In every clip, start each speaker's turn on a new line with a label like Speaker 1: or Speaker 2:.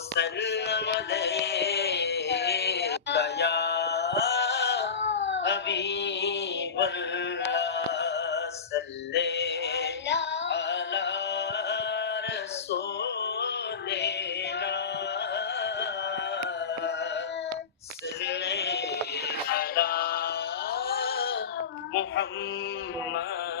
Speaker 1: وسلم علیک یا حبیب اللہ صلی علی رسولنا صلی علی
Speaker 2: محمد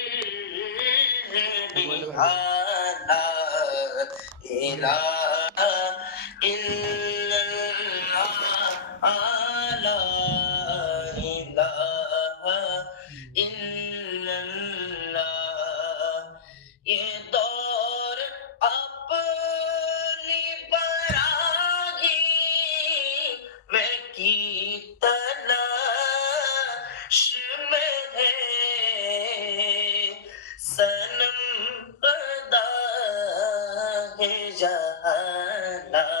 Speaker 1: إله إلا أنت है जहाना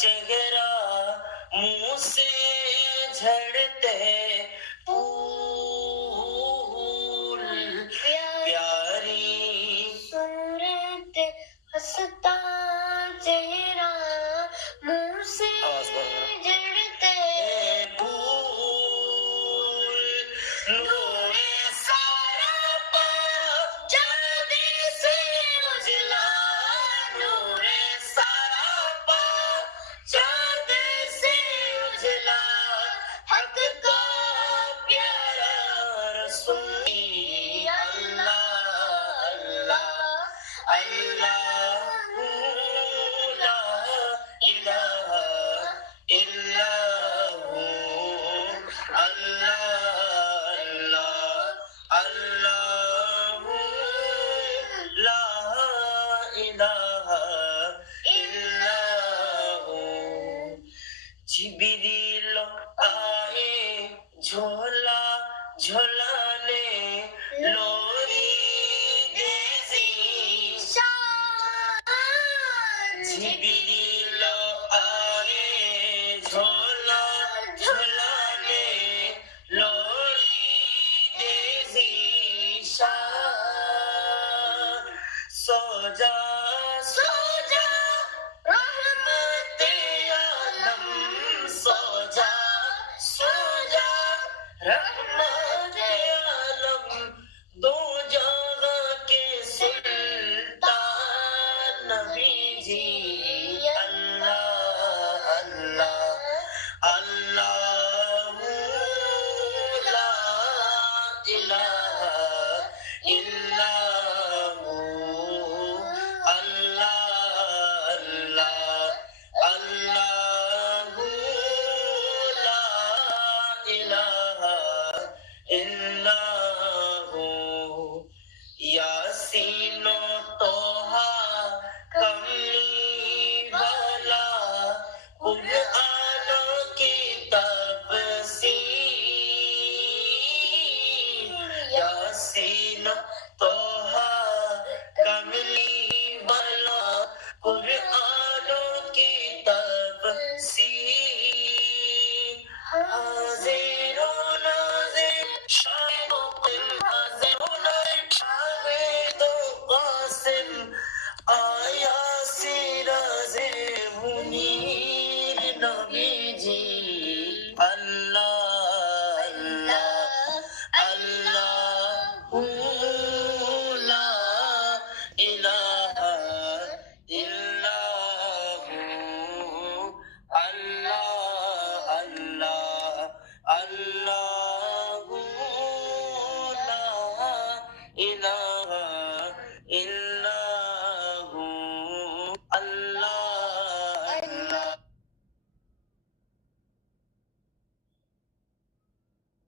Speaker 1: चेहरा मुँह से झड़ते জিবিরিল আয়ে ঝোলা ঝোলানে
Speaker 2: লোরি
Speaker 1: দেজি
Speaker 2: জিবিরিল
Speaker 1: আয়ে ঝোলা
Speaker 2: ঝোলানে
Speaker 1: লোরি দেজি সজা know